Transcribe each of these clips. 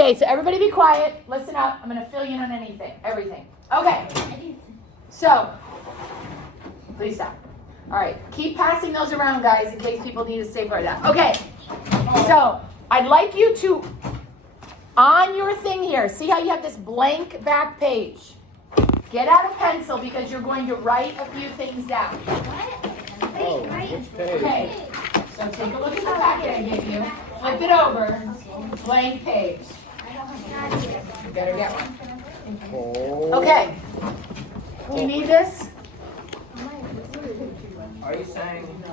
Okay, so everybody be quiet. Listen up. I'm going to fill you in on everything. Okay. So, please stop. All right. Keep passing those around, guys, in case people need to safeguard that. Okay. So, I'd like you to, on your thing here, see how you have this blank back page? Get out a pencil because you're going to write a few things down. Okay. So take a look at the packet I gave you. Flip it over. Blank page. You better get one. Okay. Do you need this? Are you saying?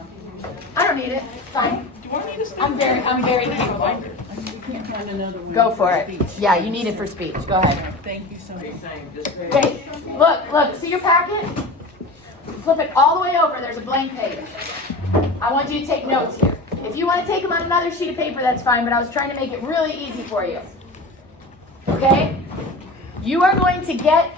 I don't need it. Fine. I'm very capable. Go for it. Yeah, you need it for speech. Go ahead. Thank you so much. Are you saying this page? Okay. Look. See your packet? Flip it all the way over. There's a blank page. I want you to take notes here. If you want to take them on another sheet of paper, that's fine, but I was trying to make it really easy for you. Okay? You are going to get...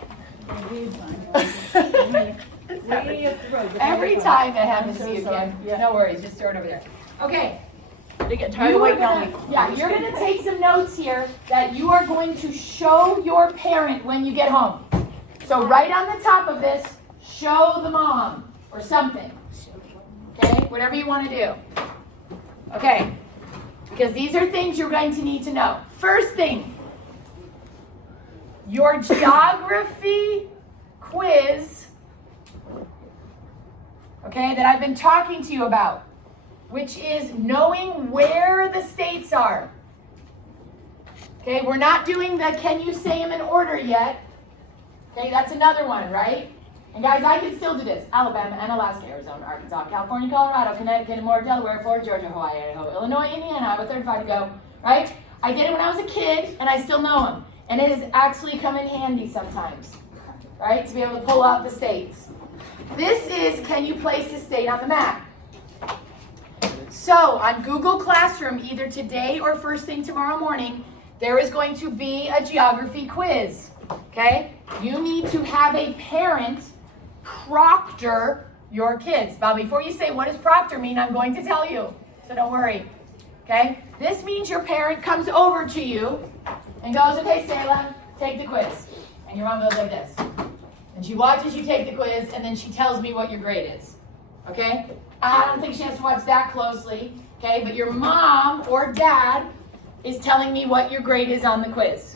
Every time it happens to you, Kim. No worries, just throw it over there. Okay. They get tired of waiting on me. Yeah, you're going to take some notes here that you are going to show your parent when you get home. So right on the top of this, show the mom or something. Okay? Whatever you want to do. Okay? Because these are things you're going to need to know. First thing, your geography quiz, okay, that I've been talking to you about, which is knowing where the states are. Okay, we're not doing the can you say them in order yet. Okay, that's another one, right? And guys, I can still do this. Alabama and Alaska, Arizona, Arkansas, California, Colorado, Connecticut, and more, Delaware, Florida, Georgia, Hawaii, Idaho, Illinois, Indiana, Iowa, 35 to go, right? I did it when I was a kid, and I still know them. And it has actually come in handy sometimes, right, to be able to pull out the states. This is, can you place the state on the map? So, on Google Classroom, either today or first thing tomorrow morning, there is going to be a geography quiz, okay? You need to have a parent proctor your kids. Now, before you say, what does proctor mean? I'm going to tell you, so don't worry, okay? This means your parent comes over to you and goes, okay, Selah, take the quiz. And your mom goes like this. And she watches you take the quiz, and then she tells me what your grade is, okay? I don't think she has to watch that closely, okay? But your mom or dad is telling me what your grade is on the quiz.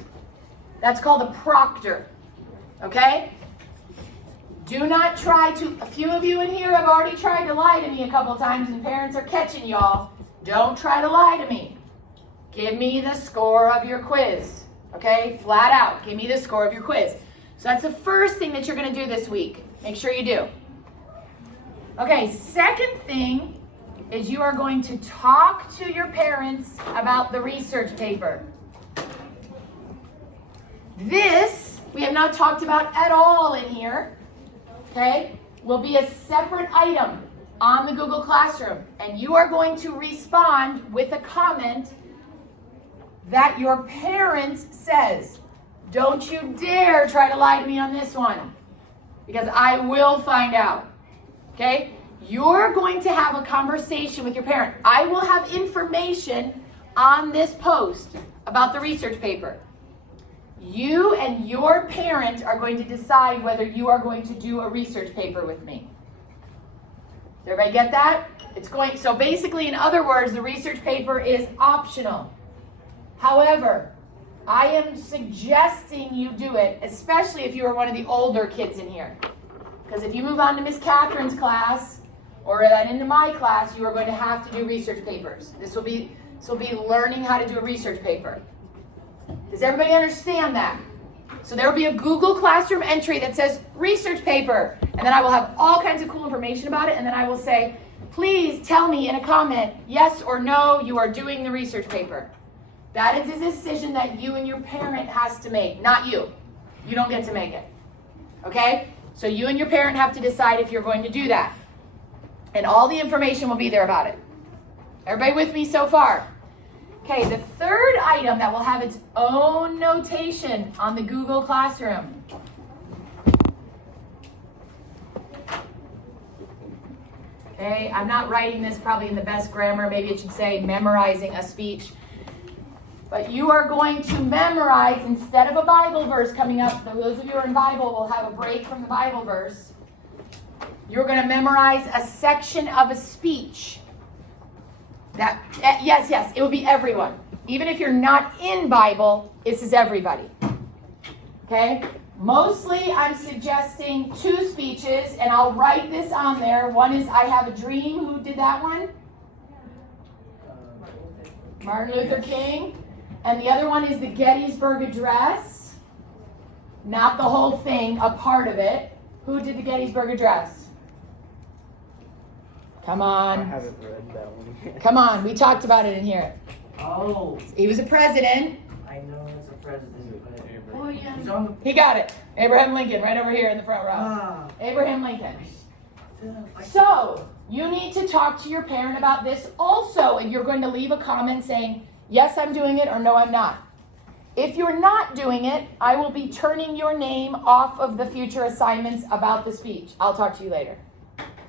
That's called a proctor, okay? Do not try to, a few of you in here have already tried to lie to me a couple times, and parents are catching y'all. Don't try to lie to me. Give me the score of your quiz, okay? Flat out, give me the score of your quiz. So that's the first thing that you're going to do this week. Make sure you do. Okay, second thing is you are going to talk to your parents about the research paper. This, we have not talked about at all in here, okay? Will be a separate item on the Google Classroom. And you are going to respond with a comment that your parent says. Don't you dare try to lie to me on this one, because I will find out, okay? You're going to have a conversation with your parent. I will have information on this post about the research paper. You and your parent are going to decide whether you are going to do a research paper with me. Does everybody get that? So basically, in other words, the research paper is optional. However, I am suggesting you do it, especially if you are one of the older kids in here. Because if you move on to Miss Catherine's class, or into my class, you are going to have to do research papers. This will be learning how to do a research paper. Does everybody understand that? So there will be a Google Classroom entry that says research paper, and then I will have all kinds of cool information about it, and then I will say, please tell me in a comment, yes or no, you are doing the research paper. That is a decision that you and your parent has to make, not you. You don't get to make it. Okay? So you and your parent have to decide if you're going to do that. And all the information will be there about it. Everybody with me so far? Okay, the third item that will have its own notation on the Google Classroom. Okay, I'm not writing this probably in the best grammar. Maybe it should say memorizing a speech. But you are going to memorize, instead of a Bible verse coming up, those of you who are in Bible will have a break from the Bible verse. You're going to memorize a section of a speech. Yes, it will be everyone. Even if you're not in Bible, this is everybody. Okay? Mostly I'm suggesting 2 speeches, and I'll write this on there. One is I Have a Dream. Who did that one? Martin Luther King. And the other one is the Gettysburg Address. Not the whole thing, a part of it. Who did the Gettysburg Address? Come on. I haven't read that one. Come on, we talked about it in here. Oh, He was a president. I know it's a president, but Oh, yeah. he's on He got it. Abraham Lincoln, right over here in the front row. Abraham Lincoln. So, you need to talk to your parent about this also, and you're going to leave a comment saying, yes, I'm doing it, or no, I'm not. If you're not doing it, I will be turning your name off of the future assignments about the speech. I'll talk to you later.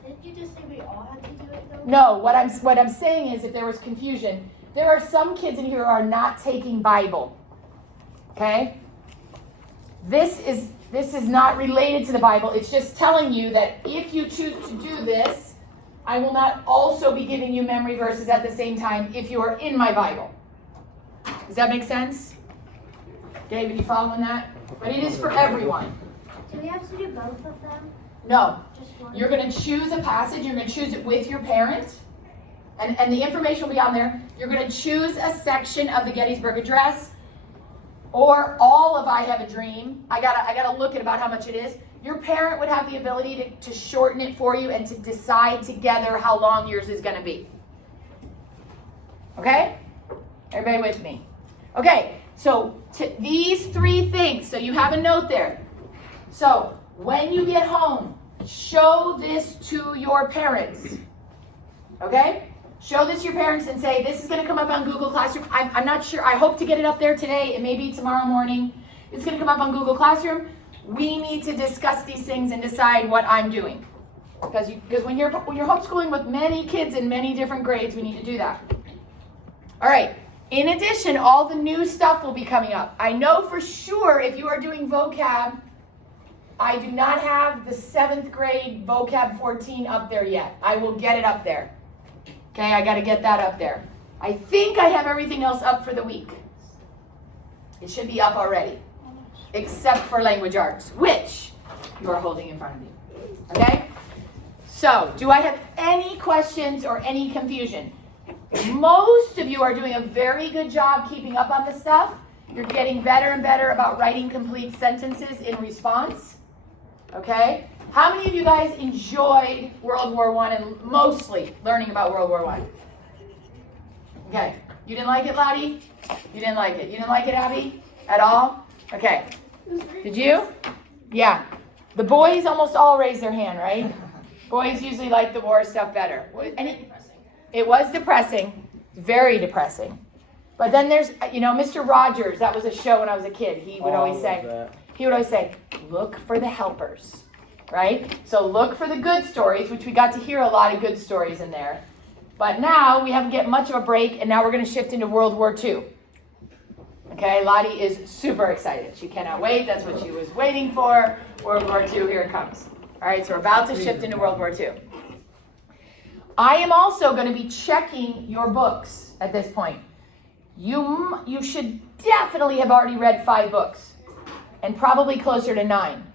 Didn't you just say we all have to do it though? No, what I'm saying is, if there was confusion, there are some kids in here who are not taking Bible. Okay? This is not related to the Bible. It's just telling you that if you choose to do this, I will not also be giving you memory verses at the same time if you are in my Bible. Does that make sense? David, you following that? But it is for everyone. Do we have to do both of them? No. Just one? You're going to choose a passage. You're going to choose it with your parent. And the information will be on there. You're going to choose a section of the Gettysburg Address or all of I Have a Dream. I gotta look at about how much it is. Your parent would have the ability to shorten it for you and to decide together how long yours is going to be. Okay? Everybody with me? Okay, so these 3 things. So you have a note there. So when you get home, show this to your parents. Okay? Show this to your parents and say, this is going to come up on Google Classroom. I'm not sure. I hope to get it up there today and maybe tomorrow morning. It's going to come up on Google Classroom. We need to discuss these things and decide what I'm doing. Because when you're homeschooling with many kids in many different grades, we need to do that. All right. In addition, all the new stuff will be coming up. I know for sure if you are doing vocab, I do not have the 7th grade vocab 14 up there yet. I will get it up there. Okay, I got to get that up there. I think I have everything else up for the week. It should be up already, except for language arts, which you are holding in front of you. Okay? So, do I have any questions or any confusion? Most of you are doing a very good job keeping up on this stuff. You're getting better and better about writing complete sentences in response. Okay? How many of you guys enjoyed World War I and mostly learning about World War I? Okay. You didn't like it, Lottie? You didn't like it. You didn't like it, Abby? At all? Okay. Did you? Yeah. The boys almost all raised their hand, right? Boys usually like the war stuff better. And it was depressing. Very depressing. But then there's, Mr. Rogers. That was a show when I was a kid. He would always say, look for the helpers. Right? So look for the good stories, which we got to hear a lot of good stories in there. But now we haven't get much of a break, and now we're going to shift into World War II. Okay, Lottie is super excited. She cannot wait. That's what she was waiting for. World War II, here it comes. All right, so we're about to shift into World War II. I am also going to be checking your books at this point. You should definitely have already read 5 books, and probably closer to 9.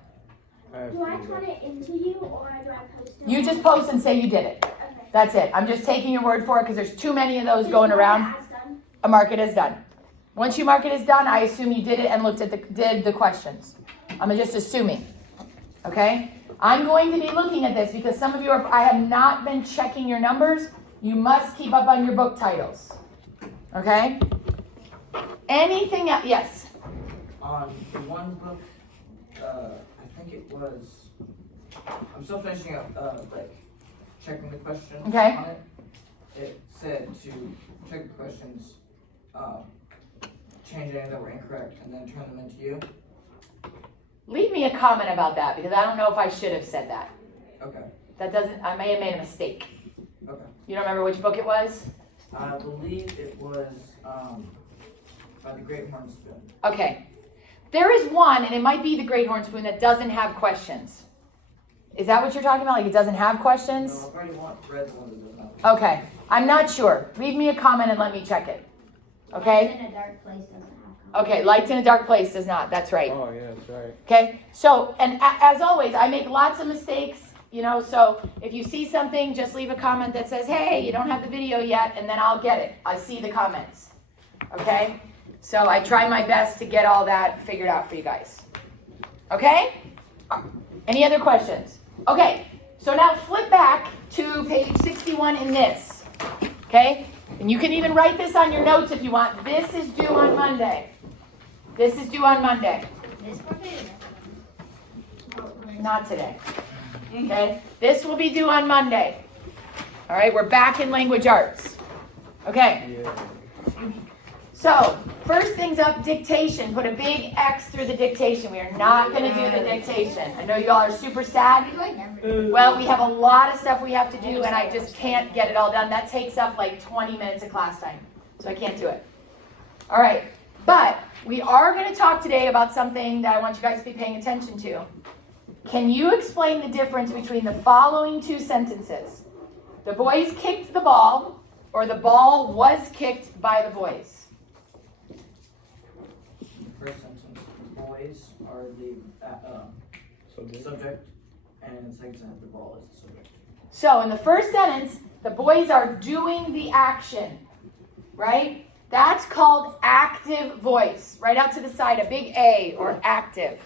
Do I turn it into you or do I post it? You just post and say you did it. Okay. That's it. I'm just taking your word for it because there's too many of those going around. A mark it as done. Once you mark it as done, I assume you did it and looked at did the questions. I'm just assuming. Okay? I'm going to be looking at this because some of you I have not been checking your numbers. You must keep up on your book titles. Okay? Anything else? Yes. on the one book. I think it was. I'm still finishing up, checking the questions Okay. on it. It said to check the questions, change any that were incorrect, and then turn them into you. Leave me a comment about that because I don't know if I should have said that. Okay. I may have made a mistake. Okay. You don't remember which book it was? I believe it was By the Great Horn Spoon. Okay. There is one, and it might be the Great Horn Spoon, that doesn't have questions. Is that what you're talking about? Like it doesn't have questions? No, I've already read the one that doesn't have. Okay. I'm not sure. Leave me a comment and let me check it. Okay? In a dark place doesn't have Okay. Lights in a dark place does not. That's right. Oh, yeah, that's right. Okay? So, and as always, I make lots of mistakes, you know, so if you see something, just leave a comment that says, hey, you don't have the video yet, and then I'll get it. I see the comments. Okay? So I try my best to get all that figured out for you guys. Okay? Any other questions? Okay, so now flip back to page 61 in this. Okay? And you can even write this on your notes if you want. This is due on Monday. This is due on Monday. This one? Not today. Okay? This will be due on Monday. All right, we're back in language arts. Okay. Yeah. So, first things up, dictation. Put a big X through the dictation. We are not going to do the dictation. I know you all are super sad. Well, we have a lot of stuff we have to do, and I just can't get it all done. That takes up like 20 minutes of class time, so I can't do it. All right, but we are going to talk today about something that I want you guys to be paying attention to. Can you explain the difference between the following two sentences? The boys kicked the ball, or the ball was kicked by the boys. First sentence, the boys are the subject, and in the second sentence, the ball is the subject. So in the first sentence, the boys are doing the action, right? That's called active voice. Right out to the side, a big A, or active.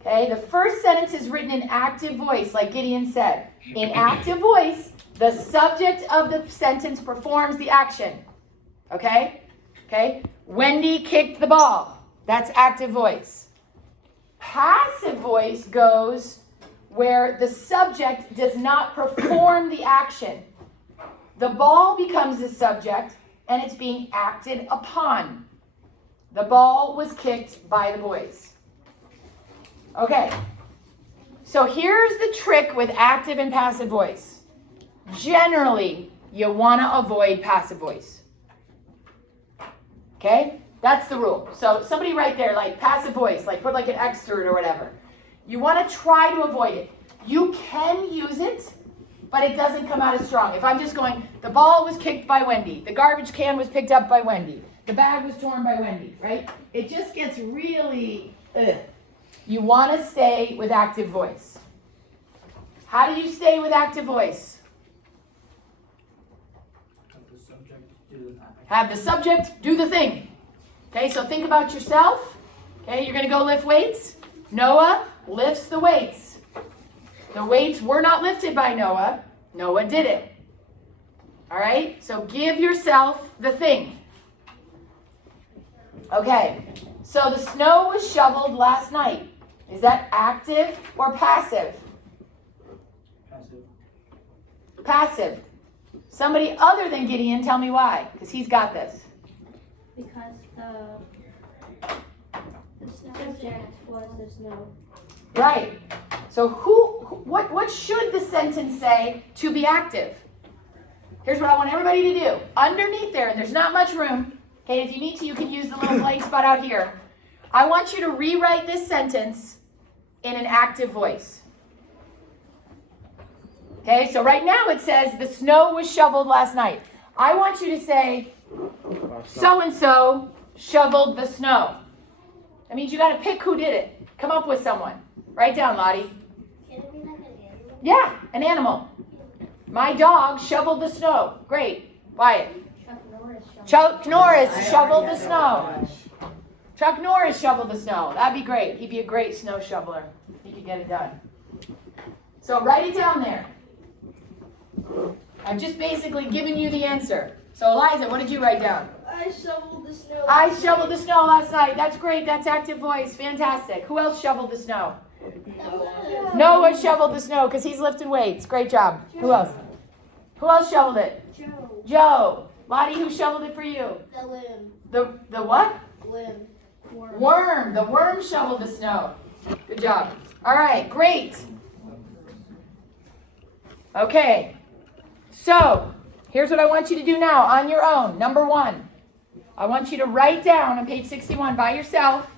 Okay, the first sentence is written in active voice, like Gideon said. In active voice, the subject of the sentence performs the action. Okay? Okay? Wendy kicked the ball. That's active voice. Passive voice goes where the subject does not perform the action. The ball becomes the subject and it's being acted upon. The ball was kicked by the boys. Okay. So here's the trick with active and passive voice. Generally, you want to avoid passive voice. Okay? That's the rule. So somebody right there, like passive voice, like put like an X through it or whatever. You want to try to avoid it. You can use it, but it doesn't come out as strong. If I'm just going, the ball was kicked by Wendy. The garbage can was picked up by Wendy. The bag was torn by Wendy, right? It just gets really, ugh. You want to stay with active voice. How do you stay with active voice? Have the subject do the thing. Okay, so think about yourself. Okay, you're going to go lift weights. Noah lifts the weights. The weights were not lifted by Noah. Noah did it. All right, so give yourself the thing. Okay, so the snow was shoveled last night. Is that active or passive? Passive. Passive. Somebody other than Gideon, tell me why, because he's got this. Because the subject was the snow. Right. So what should the sentence say to be active? Here's what I want everybody to do. Underneath there, and there's not much room. Okay, if you need to, you can use the little blank spot out here. I want you to rewrite this sentence in an active voice. Okay, so right now it says the snow was shoveled last night. I want you to say so-and-so shoveled the snow. That means you got to pick who did it. Come up with someone. Write down, Lottie. Can it be like an animal? Yeah, an animal. My dog shoveled the snow. Great. Wyatt. Chuck Norris. Chuck Norris shoveled the snow. Chuck Norris shoveled the snow. That'd be great. He'd be a great snow shoveler. He could get it done. So write it down there. I've just basically given you the answer. So Eliza, what did you write down? I shoveled the snow. I shoveled the snow last night. That's great. That's active voice. Fantastic. Who else shoveled the snow? Noah shoveled the snow because he's lifting weights. Great job. Who else? Who else shoveled it? Joe. Joe. Lottie, who shoveled it for you? The limb. The what? Limb. Worm. The worm shoveled the snow. Good job. All right, great. Okay. So, here's what I want you to do now on your own. Number one, I want you to write down on page 61 by yourself,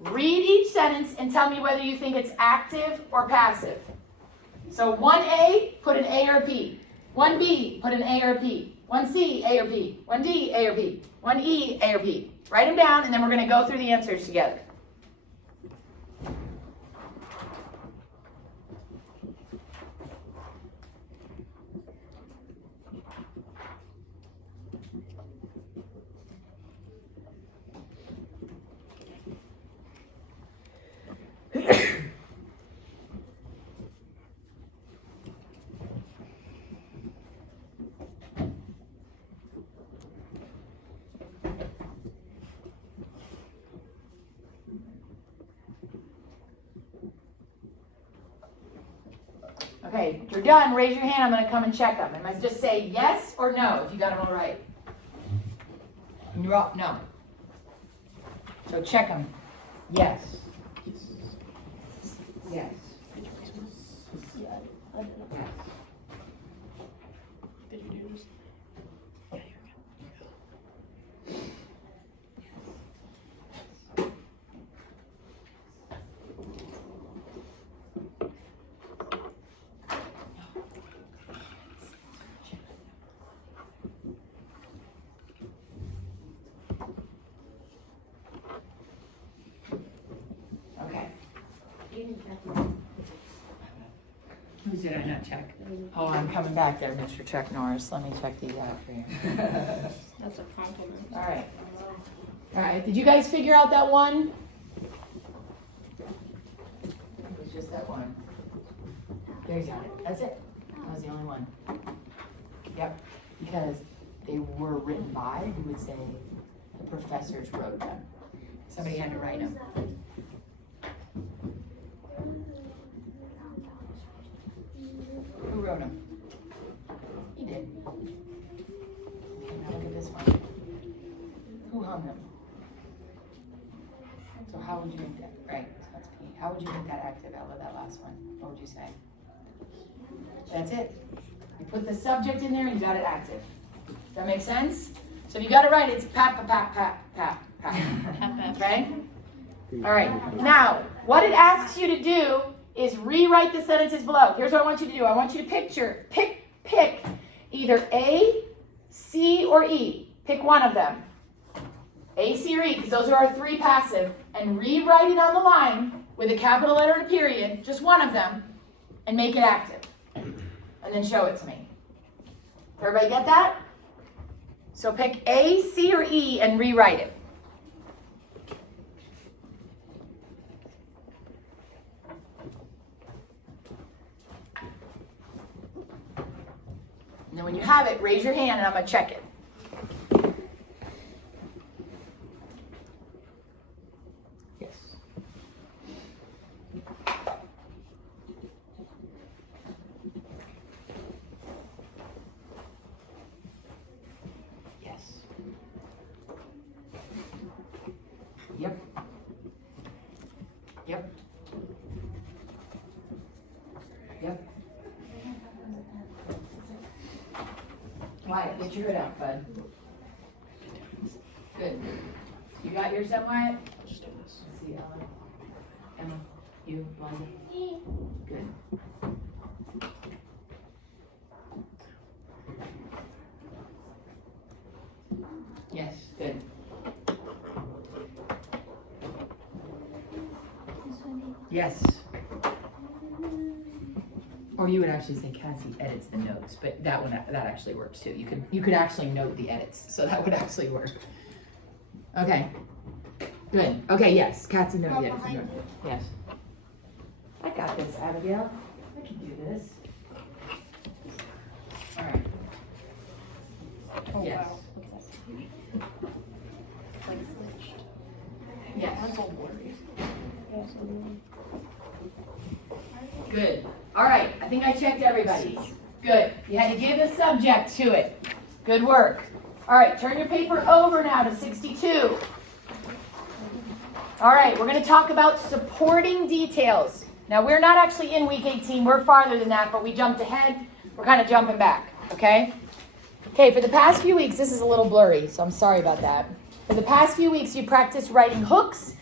read each sentence, and tell me whether you think it's active or passive. So 1A, put an A or a P. 1B, put an A or a P. 1C, A or P. 1D, A or P. 1E, A or P. Write them down, and then we're going to go through the answers together. Okay, if you're done, raise your hand. I'm going to come and check them. And must just say yes or no if you got them all right. You're all, no. So check them. Yes. Yes. Yes. Did you do this? Yeah, you're good. Okay. Who did I not check? Oh, I'm coming back there, Mr. Chuck Norris. Let me check these out for you. That's a compliment. All right. All right. Did you guys figure out that one? It was just that one. There you got it. That's it. That was the only one. Yep. Because they were written by, who would say the professors wrote them. Somebody had to write them. Who wrote them? He did. Okay, now look at this one. Who hung them? So how would you make that? Right, so that's P. How would you make that active out of that last one? What would you say? That's it. You put the subject in there and you got it active. Does that make sense? So if you got it right, it's pat, pat, pat, pat, pat, pat. Okay? All right. Now, what it asks you to do is rewrite the sentences below. Here's what I want you to do. I want you to pick either A, C, or E. Pick one of them. A, C, or E, because those are our three passive. And rewrite it on the line with a capital letter and a period, just one of them, and make it active. And then show it to me. Everybody get that? So pick A, C, or E and rewrite it. And then when you have it, raise your hand and I'm going to check it. Yes. Yes. Yep. Yep. Yep. Wyatt, get your hood out, bud. Good. You got yours up, Wyatt? Let's do this. Let's see, Ella. Emma, you, Liza. Good. Yes, good. Yes. Or you would actually say Cassie edits the notes, but that one that actually works too. You could actually note the edits, so that would actually work. Okay. Good. Okay, yes. Cassie knows the edits. Yes. I got this, Abigail. I can do this. All right. Oh, Yes. wow. Look at that confusion. Like switched. Yes. That's all blurry. Yeah, so then- Good. All right. I think I checked everybody. Good. You had to give the subject to it. Good work. All right. Turn your paper over now to 62. All right. We're going to talk about supporting details. Now, we're not actually in week 18. We're farther than that, but we jumped ahead. We're kind of jumping back. Okay? Okay. For the past few weeks, this is a little blurry, so I'm sorry about that. For the past few weeks, you practiced writing hooks,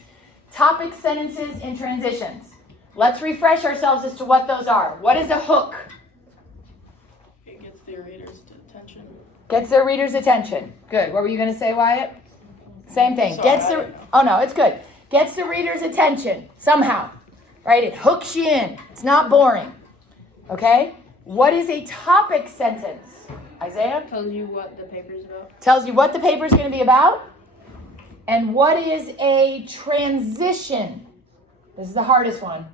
topic sentences, and transitions. Let's refresh ourselves as to what those are. What is a hook? It gets the reader's attention. Gets their reader's attention. Good. What were you going to say, Wyatt? Same thing. Sorry, Gets I the. don't know. Oh no, it's good. Gets the reader's attention somehow, right? It hooks you in. It's not boring. Okay. What is a topic sentence? Isaiah Tells you what the paper's about. tells you what the paper is going to be about, and what is a transition? This is the hardest one.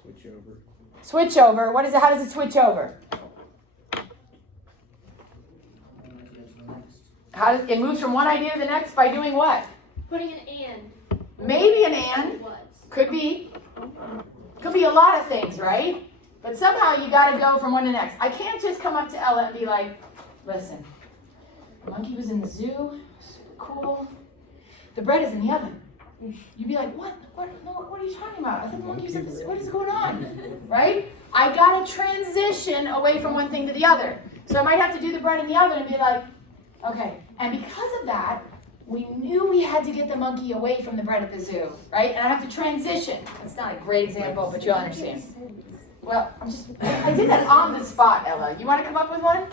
Switch over. Switch over. What is it? How does it switch over? How does, it moves from one idea to the next by doing what? Putting an and. Maybe an and. Was. Could be. Could be a lot of things, right? But somehow you got to go from one to the next. I can't just come up to Ella and be like, listen, the monkey was in the zoo. Super cool. The bread is in the oven. You'd be like, what? What are you talking about? I thought the monkey was in the zoo. What is going on? Right? I got to transition away from one thing to the other. So I might have to do the bread in the oven and be like, okay. And because of that, we knew we had to get the monkey away from the bread at the zoo, right? And I have to transition. It's not a great example, but you'll understand. Well, I did that on the spot, Ella. You want to come up with one?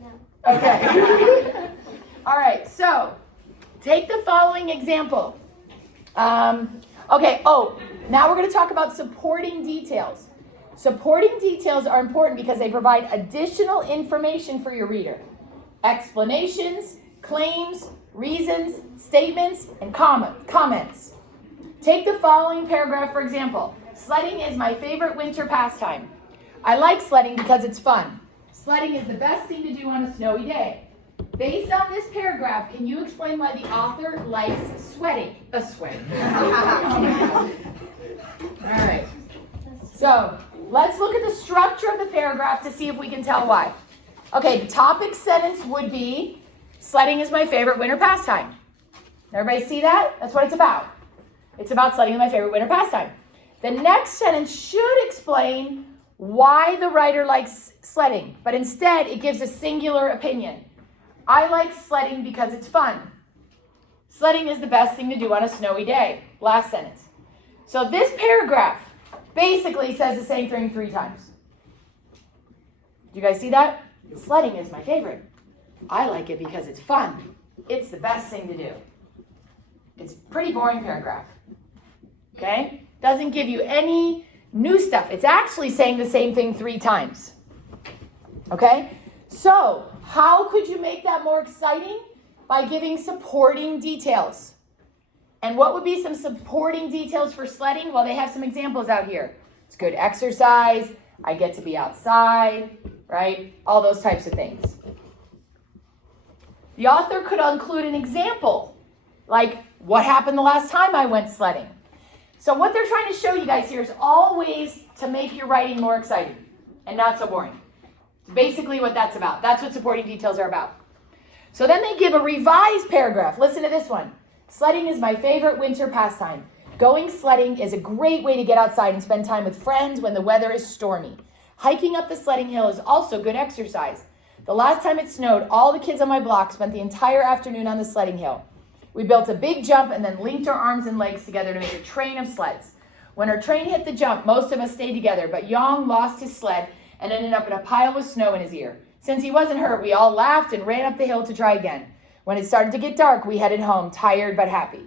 No. Okay. All right, so take the following example. Okay, now we're going to talk about supporting details. Supporting details are important because they provide additional information for your reader. Explanations, claims, reasons, statements, and comments. Take the following paragraph, for example. Sledding is my favorite winter pastime. I like sledding because it's fun. Sledding is the best thing to do on a snowy day. Based on this paragraph, can you explain why the author likes sweating? All right. So let's look at the structure of the paragraph to see if we can tell why. Okay, the topic sentence would be, sledding is my favorite winter pastime. Everybody see that? That's what it's about. It's about sledding is my favorite winter pastime. The next sentence should explain why the writer likes sledding, but instead it gives a singular opinion. I like sledding because it's fun. Sledding is the best thing to do on a snowy day. Last sentence. So this paragraph basically says the same thing 3 times. Do you guys see that? Sledding is my favorite. I like it because it's fun. It's the best thing to do. It's a pretty boring paragraph. Okay? Doesn't give you any new stuff. It's actually saying the same thing 3 times. Okay? So, how could you make that more exciting? By giving supporting details. And what would be some supporting details for sledding? Well, they have some examples out here. It's good exercise. I get to be outside, right? All those types of things. The author could include an example, like what happened the last time I went sledding. So what they're trying to show you guys here is all ways to make your writing more exciting and not so boring. It's basically what that's about. That's what supporting details are about. So then they give a revised paragraph. Listen to this one. Sledding is my favorite winter pastime. Going sledding is a great way to get outside and spend time with friends when the weather is stormy. Hiking up the sledding hill is also good exercise. The last time it snowed, all the kids on my block spent the entire afternoon on the sledding hill. We built a big jump and then linked our arms and legs together to make a train of sleds. When our train hit the jump, most of us stayed together, but Yong lost his sled and ended up in a pile with snow in his ear. Since he wasn't hurt, we all laughed and ran up the hill to try again. When it started to get dark, we headed home, tired but happy.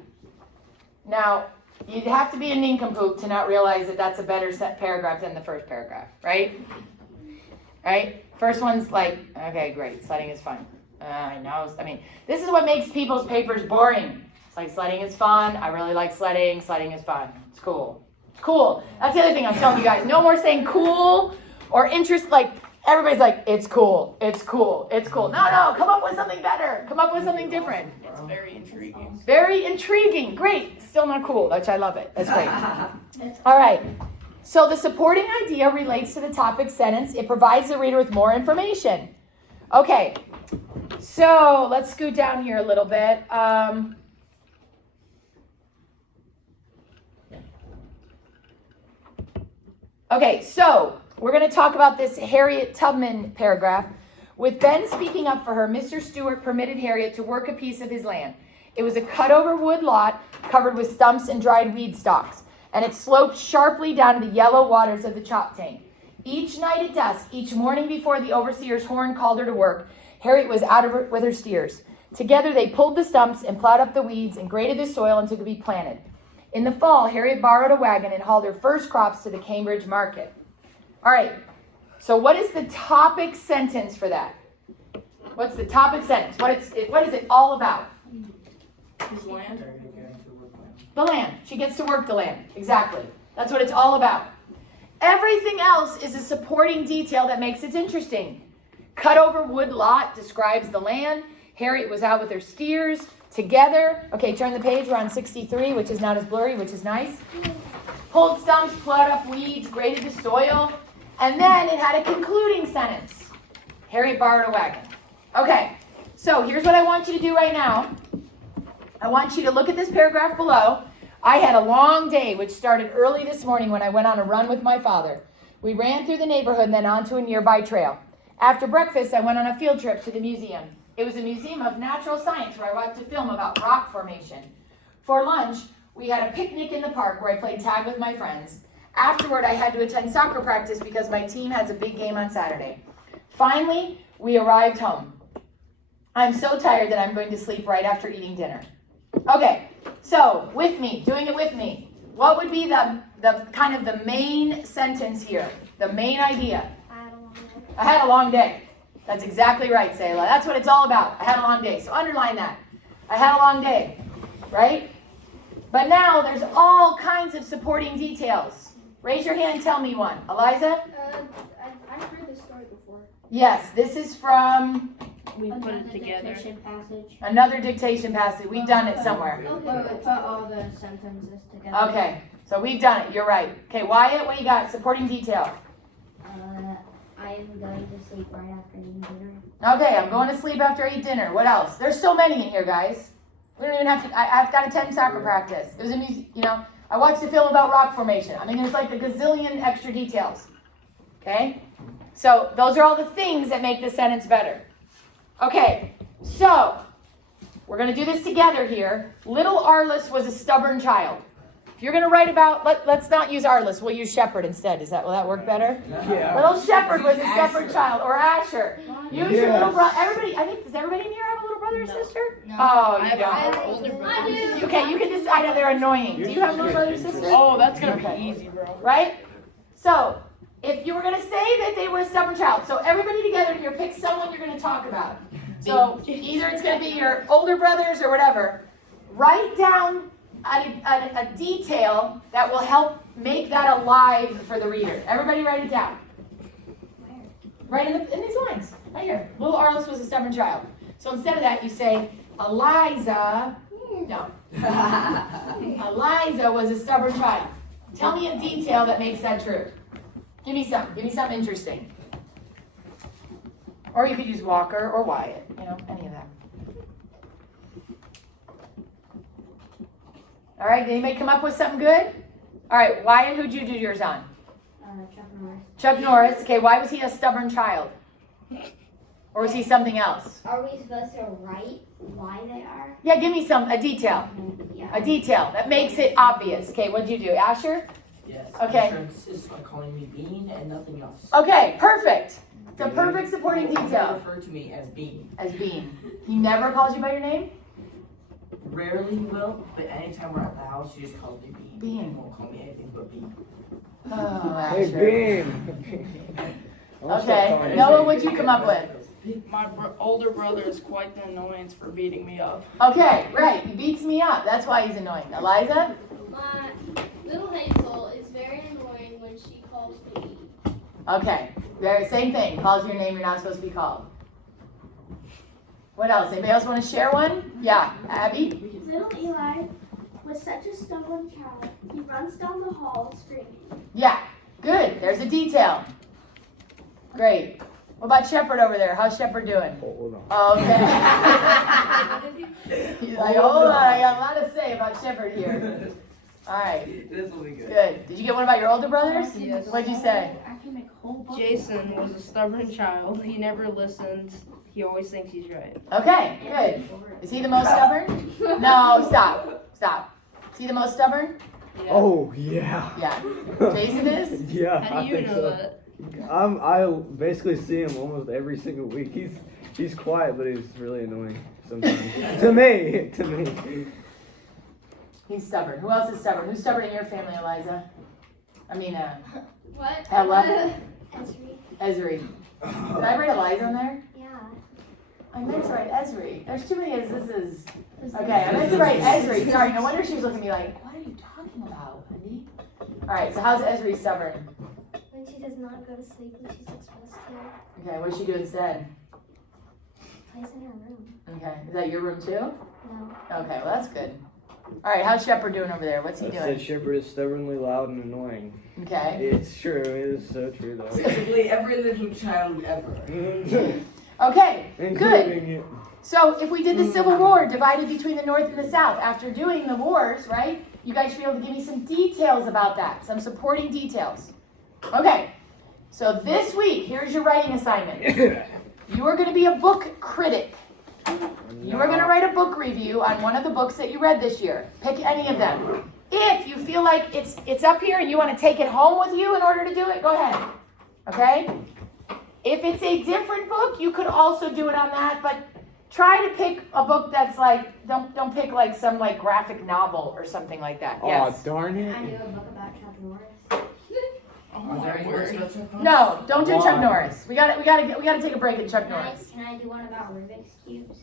Now, you'd have to be a nincompoop to not realize that that's a better set paragraph than the first paragraph, right? Right? First one's like, okay, great, sledding is fun. I know, this is what makes people's papers boring. It's like, sledding is fun, I really like sledding is fun, it's cool. It's cool. That's the other thing I'm telling you guys. No more saying cool or interest, like, everybody's like, it's cool, it's cool, it's cool. No, come up with something better. Come up with something different. It's very intriguing. Very intriguing. Great. Still not cool, which I love it. That's great. All right. So the supporting idea relates to the topic sentence. It provides the reader with more information. Okay. So let's scoot down here a little bit. Okay, so we're going to talk about this Harriet Tubman paragraph. With Ben speaking up for her, Mr. Stewart permitted Harriet to work a piece of his land. It was a cut-over wood lot covered with stumps and dried weed stalks, and it sloped sharply down to the yellow waters of the chop tank. Each night at dusk, each morning before the overseer's horn called her to work, Harriet was out of her, with her steers. Together they pulled the stumps and plowed up the weeds and graded the soil until it could be planted. In the fall, Harriet borrowed a wagon and hauled her first crops to the Cambridge market. All right, so what is the topic sentence for that? What's the topic sentence? What is it all about? His land. The land. She gets to work the land. Exactly. That's what it's all about. Everything else is a supporting detail that makes it interesting. Cut over wood lot describes the land. Harriet was out with her steers together. Okay, turn the page. We're on 63, which is not as blurry, which is nice. Pulled stumps, plowed up weeds, graded the soil. And then it had a concluding sentence. Harriet borrowed a wagon. Okay, so here's what I want you to do right now. I want you to look at this paragraph below. I had a long day, which started early this morning when I went on a run with my father. We ran through the neighborhood and then onto a nearby trail. After breakfast, I went on a field trip to the museum. It was a museum of natural science where I watched a film about rock formation. For lunch, we had a picnic in the park where I played tag with my friends. Afterward, I had to attend soccer practice because my team has a big game on Saturday. Finally, we arrived home. I'm so tired that I'm going to sleep right after eating dinner. Okay, so with me, doing it with me, what would be the kind of the main sentence here? The main idea? I had a long day. That's exactly right, Selah. That's what it's all about. I had a long day. So underline that. I had a long day, right? But now there's all kinds of supporting details. Raise your hand and tell me one. Eliza? I've heard this story before. Yes, this is from We put it together. Dictation passage. another dictation passage. We've done it somewhere. Where we put all the sentences together. Okay, so we've done it. You're right. Okay, Wyatt, what do you got? Supporting detail. I am going to sleep right after eating dinner. Okay, I'm going to sleep after I eat dinner. What else? There's so many in here, guys. We don't even have to. I've got to attend soccer practice. It was a music. I watched a film about rock formation. I mean, there's like a gazillion extra details. Okay, so those are all the things that make the sentence better. Okay, so we're going to do this together here. Little Arliss was a stubborn child. If you're going to write about, let's not use Arliss. We'll use Shepherd instead. Will that work better? Yeah. Little Shepherd was a stubborn child, or Asher. Use your little brother. Everybody, I think, does everybody in here have a little brother or sister? No. Oh, I you have don't. an older brother. I do. Okay, you can decide if they're annoying. Do you have a little brother or sister? Oh, that's gonna Okay. be easy, bro. Right? So, if you were going to say that they were a stubborn child, so everybody together here, pick someone you're going to talk about. So, either it's going to be your older brothers or whatever. Write down a detail that will help make that alive for the reader. Everybody write it down. Right in these lines. Right here. Little Arliss was a stubborn child. So instead of that, you say, Eliza, no. Eliza was a stubborn child. Tell me a detail that makes that true. Give me something interesting. Or you could use Walker or Wyatt, any of that. All right, did anybody come up with something good? All right, Wyatt, who'd you do yours on? Chuck Norris. Chuck Norris. Okay, why was he a stubborn child? Or was he something else? Are we supposed to write why they are? Yeah, give me a detail. Yeah. A detail that makes it obvious. Okay, what'd you do? Asher? Yes. Okay. Asher insists on calling me Bean and nothing else. Okay, perfect. It's a perfect supporting He detail. refer to me as Bean. As Bean. He never calls you by your name? Rarely he will, but anytime we're at the house, she just calls me Bean. Bean. He won't call me anything but Bean. Oh, Hey, Asher. Bean. Okay, Noah, what'd you come up with? My older brother is quite the annoyance for beating me up. Okay, right. He beats me up. That's why he's annoying. Eliza? My little Hazel is very annoying when she calls me. Okay. Same thing. Calls your name you're not supposed to be called. What else? Anybody else want to share one? Yeah. Abby? Little Eli was such a stubborn child. He runs down the hall screaming. Yeah. Good. There's a detail. Great. What about Shepherd over there? How's Shepherd doing? Hold on. Oh, okay. He's like, hold on, I got a lot to say about Shepherd here. All right. This will be good. Good. Did you get one about your older brothers? Yes. What'd you say? Jason was a stubborn child. He never listened. He always thinks he's right. Okay, good. Is he the most stubborn? No, stop. Is he the most stubborn? Yeah. Oh yeah. Yeah. Jason is? Yeah, How I do you think know so. that? I basically see him almost every single week. He's quiet, but he's really annoying sometimes. to me. He's stubborn. Who else is stubborn? Who's stubborn in your family, Eliza? What? Ella. Esri. Ezri. Did I write Eliza on there? Yeah. I meant to write Ezri. There's too many Ez's. Okay, I meant to write Ezri. Sorry, no wonder she was looking at me like, what are you talking about, honey? Alright, so how's Ezri stubborn? When she does not go to sleep when she's supposed to. Okay, what does she do instead? Plays in her room. Okay, is that your room too? No. Okay, well that's good. Alright, how's Shepard doing over there? What's he I doing? said Shepard is stubbornly loud and annoying. Okay. It's true. It is so true though. Basically every little child ever. Okay, good. Including you. So if we did the Civil War divided between the North and the South, after doing the wars, right? You guys should be able to give me some details about that, some supporting details. Okay, so this week, here's your writing assignment. You are going to be a book critic. You are going to write a book review on one of the books that you read this year. Pick any of them. If you feel like it's up here and you want to take it home with you in order to do it, go ahead. Okay? If it's a different book, you could also do it on that, but try to pick a book that's like, don't pick like some like graphic novel or something like that. Yes. Oh, darn I it. do a book about Chuck Norris. Oh Are there my any word. books about Chuck Norris? No, don't do Chuck Why? Norris. We gotta take a break at Chuck Norris. Can I do one about Rubik's Cubes?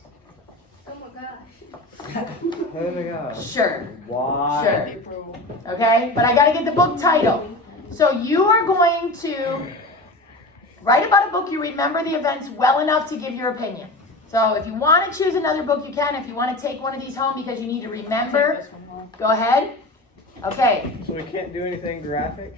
Oh my gosh. Oh my gosh. Sure. Why? Sure. April. Okay? But I gotta get the book title. So you are going to write about a book you remember the events well enough to give your opinion. So if you want to choose another book, you can. If you want to take one of these home because you need to remember, Take this one home. go ahead. Okay. So we can't do anything graphic?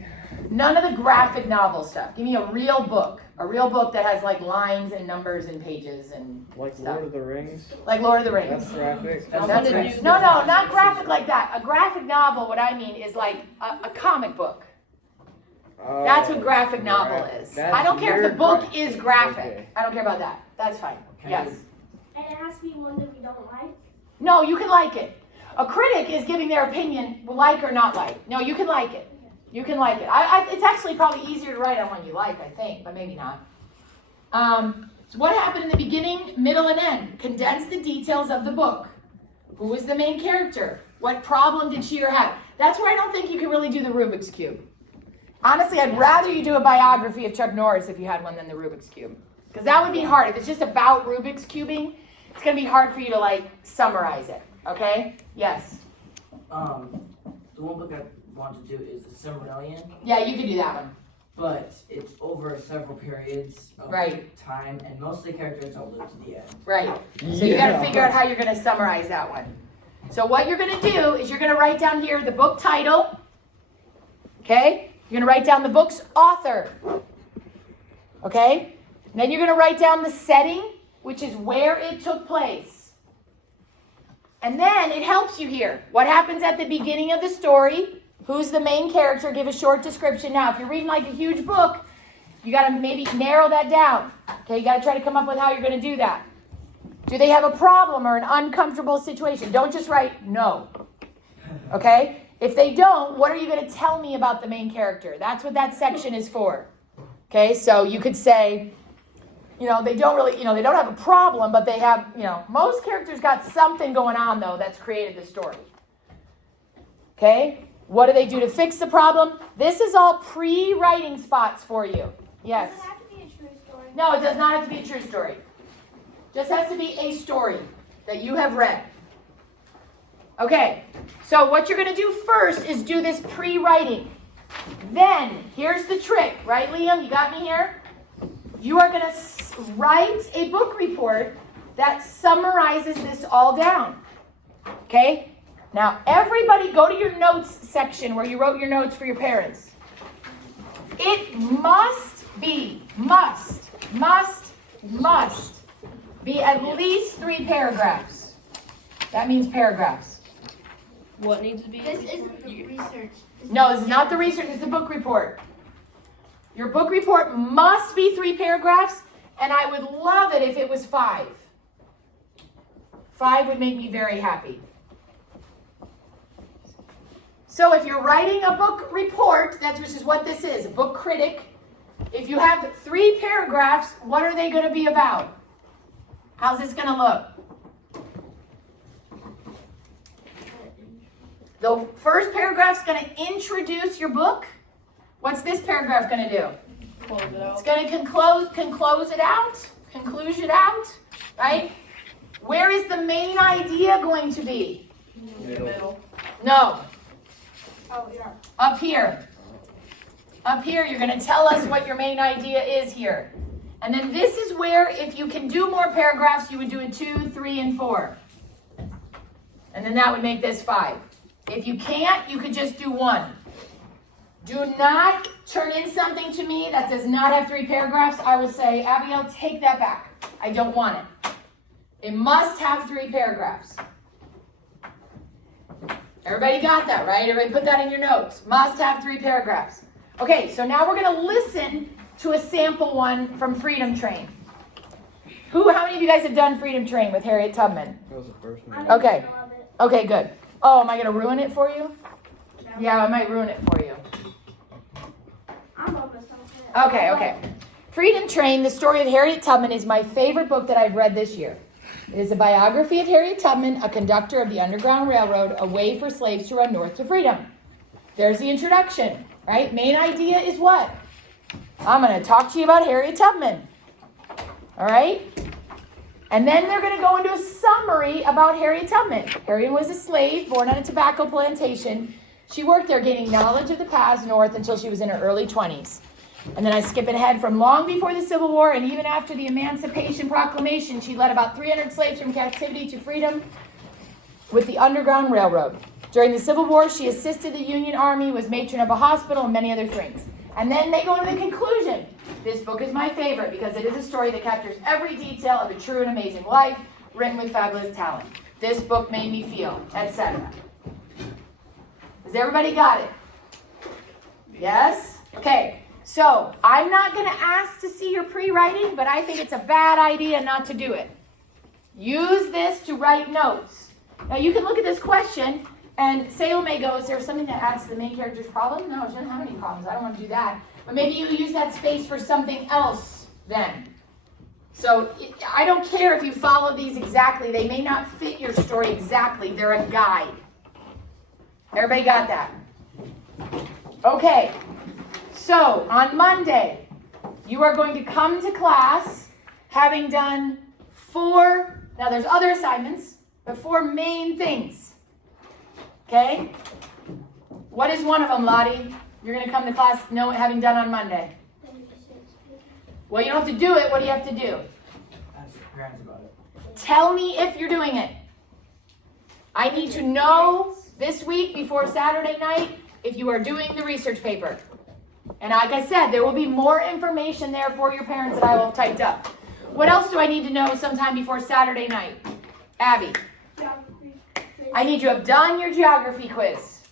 None of the graphic novel stuff. Give me a real book. A real book that has like lines and numbers and pages and Like stuff. Lord of the Rings? Like Lord of the Rings. That's graphic. I'm That's gonna right. do No, this. not graphic like that. A graphic novel, what I mean, is like a comic book. That's what graphic novel is. I don't care if the book is graphic. Okay. I don't care about that. That's fine. Okay. Yes. And it has to be one that we don't like. No, you can like it. A critic is giving their opinion, like or not like. No, you can like it. You can like it. It's actually probably easier to write on one you like, I think, but maybe not. So what happened in the beginning, middle, and end? Condense the details of the book. Who was the main character? What problem did she or have? That's where I don't think you can really do the Rubik's Cube. Honestly, I'd rather you do a biography of Chuck Norris if you had one than the Rubik's Cube. Because that would be hard. If it's just about Rubik's Cubing, it's going to be hard for you to, like, summarize it. Okay? Yes. The one book I want to do is The Silmarillion, Yeah, you can do that one. but it's over several periods of Right. time, and most of the characters don't live to the end. Right. So you got to figure out how you're going to summarize that one. So what you're going to do is you're going to write down here the book title. Okay? You're going to write down the book's author. Okay? And then you're going to write down the setting, which is where it took place. And then it helps you here. What happens at the beginning of the story? Who's the main character? Give a short description. Now, if you're reading like a huge book, you got to maybe narrow that down. Okay? You got to try to come up with how you're going to do that. Do they have a problem or an uncomfortable situation? Don't just write no. Okay? If they don't, what are you going to tell me about the main character? That's what that section is for. Okay? So you could say, they don't really, they don't have a problem, but they have, most characters got something going on, though, that's created the story. Okay? What do they do to fix the problem? This is all pre-writing spots for you. Yes? Does it have to be a true story? No, it does not have to be a true story. Just has to be a story that you have read. Okay, so what you're going to do first is do this pre-writing. Then, here's the trick, right, Liam? You got me here? You are going to write a book report that summarizes this all down. Okay? Now, everybody go to your notes section where you wrote your notes for your parents. It must be at least 3 paragraphs. That means paragraphs. What needs to be? This isn't the research. No, this is not the research, it's the book report. Your book report must be 3 paragraphs, and I would love it if it was 5. 5 would make me very happy. So if you're writing a book report, which is what this is, a book critic. If you have 3 paragraphs, what are they going to be about? How's this going to look? The first paragraph is going to introduce your book. What's this paragraph going to do? Close it It's out. going to conclude it out, right? Where is the main idea going to be? In the middle. No, Oh, yeah. up here. Up here, you're going to tell us what your main idea is here. And then this is where, if you can do more paragraphs, you would do it 2, 3, and 4. And then that would make this 5. If you can't, you could just do 1. Do not turn in something to me that does not have 3 paragraphs. I will say, Abigail, take that back. I don't want it. It must have 3 paragraphs. Everybody got that, right? Everybody put that in your notes. Must have 3 paragraphs. Okay, so now we're going to listen to a sample one from Freedom Train. How many of you guys have done Freedom Train with Harriet Tubman? That was the first I one. Okay. love it. Okay, good. Oh, am I going to ruin it for you? Yeah, I might ruin it for you. I'm almost done with it. Okay. Freedom Train, the story of Harriet Tubman, is my favorite book that I've read this year. It is a biography of Harriet Tubman, a conductor of the Underground Railroad, a way for slaves to run north to freedom. There's the introduction, right? Main idea is what? I'm going to talk to you about Harriet Tubman. All right? And then they're going to go into a summary about Harriet Tubman. Harriet was a slave born on a tobacco plantation. She worked there gaining knowledge of the paths north until she was in her early 20s. And then I skip ahead from long before the Civil War and even after the Emancipation Proclamation, she led about 300 slaves from captivity to freedom with the Underground Railroad. During the Civil War, she assisted the Union Army, was matron of a hospital, and many other things. And then they go into the conclusion. This book is my favorite because it is a story that captures every detail of a true and amazing life, written with fabulous talent. This book made me feel, etc. Has everybody got it? Yes? Okay. So, I'm not going to ask to see your pre-writing, but I think it's a bad idea not to do it. Use this to write notes. Now, you can look at this question, and Salome goes, is there something that adds to the main character's problem? No, she doesn't have any problems. I don't want to do that. But maybe you use that space for something else then. So, I don't care if you follow these exactly. They may not fit your story exactly. They're a guide. Everybody got that? Okay. So, on Monday, you are going to come to class having done 4, now there's other assignments, but 4 main things. Okay? What is one of them, Lottie? You're going to come to class having done on Monday. Well, you don't have to do it. What do you have to do? Ask your parents about it. Tell me if you're doing it. I need to know this week before Saturday night if you are doing the research paper. And like I said, there will be more information there for your parents that I will have typed up. What else do I need to know sometime before Saturday night? Abby, Geography. I need you to have done your geography quiz.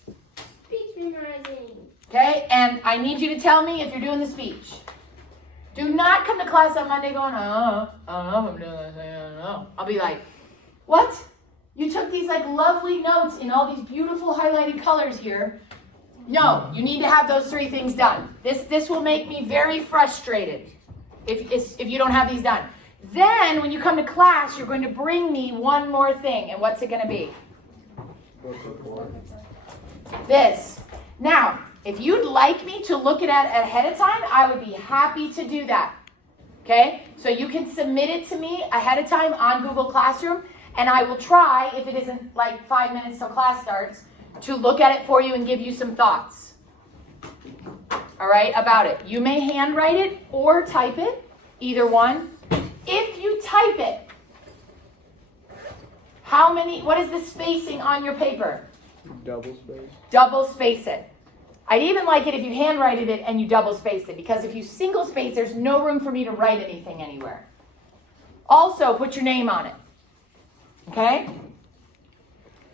Speech memorizing. Okay? And I need you to tell me if you're doing the speech. Do not come to class on Monday going, I don't know if I'm doing this, I don't know. I'll be like, what? You took these like lovely notes in all these beautiful highlighted colors here. No, you need to have those 3 things done. This will make me very frustrated if you don't have these done. Then, when you come to class, you're going to bring me one more thing. And what's it going to be? This. Now, if you'd like me to look at it ahead of time, I would be happy to do that. Okay? So you can submit it to me ahead of time on Google Classroom, and I will try, if it isn't like 5 minutes till class starts, to look at it for you and give you some thoughts. All right, about it. You may handwrite it or type it, either one. If you type it, what is the spacing on your paper? Double space. Double space it. I'd even like it if you handwrited it and you double spaced it, because if you single space, there's no room for me to write anything anywhere. Also, put your name on it. Okay?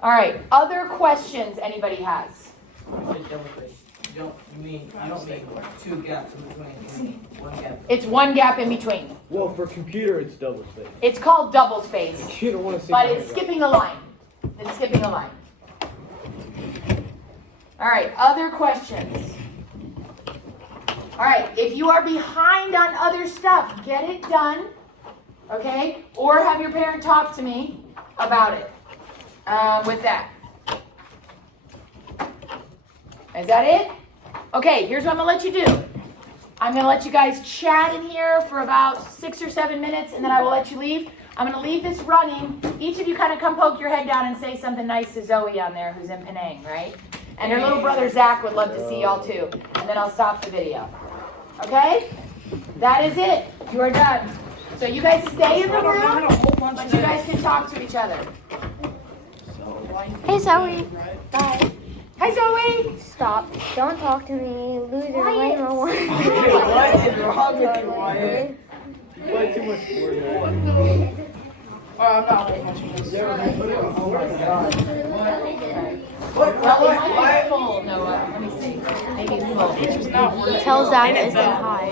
All right, other questions anybody has? I said double space. You don't mean two gaps in between, you mean one gap. It's one gap in between. Well, for computer, it's double space. It's called double space, You don't want to see. but double it's gap. skipping a line. It's skipping a line. All right, other questions? All right, if you are behind on other stuff, get it done, okay? Or have your parent talk to me about it with that. Is that it? Okay, here's what I'm gonna let you do. I'm gonna let you guys chat in here for about 6 or 7 minutes, and then I will let you leave. I'm gonna leave this running. Each of you kind of come poke your head down and say something nice to Zoe on there, who's in Penang, right? And her little brother Zach would love to see y'all too. And then I'll stop the video. Okay? That is it. You are done. So you guys stay in the room, but you guys can talk to each other. Hey Zoe. Bye. Hi Zoe! Stop. Don't talk to me. Loser. Wyatt. Rainbow one. What is wrong with you, Wyatt? You play too much Fortnite. Oh, I'm not very much of this. Oh my god. Well, it might be full, Noah. Let me see. Maybe it's full. It's just not working. Tell Zach I said hi.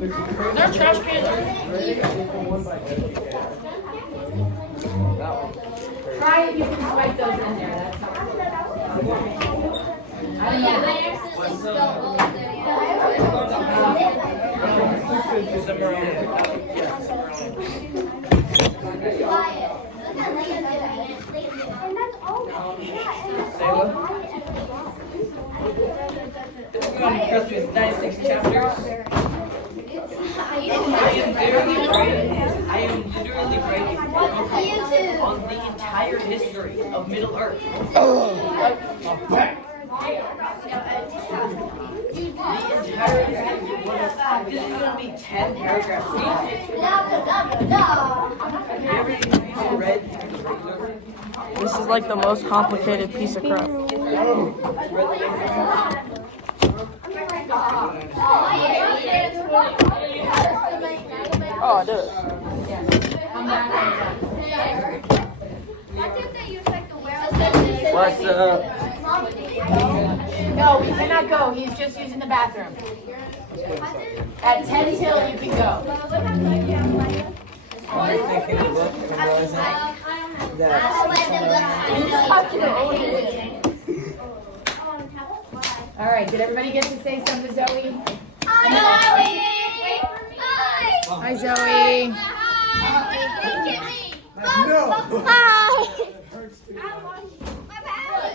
Is there a trash can? Try if you can swipe those in there. That's how And that's all. Yeah, and that's all Wyatt ever got. We're going to Christmas 96 chapters. I am literally writing on the entire history of Middle Earth. The entire history. This is going to be 10 paragraphs. Have you ever read the regular? This is like the most complicated piece of crap. Oh, dude. What's up? No, we cannot go. He's just using the bathroom. At 10 till you can go. I'm thinking of book and realizing that. All right, did everybody get to say something to Zoe? Hi, Zoe.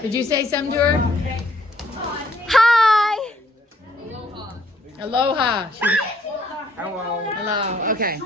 Did you say something to her? Hi. Aloha. Hello. Hello. Okay.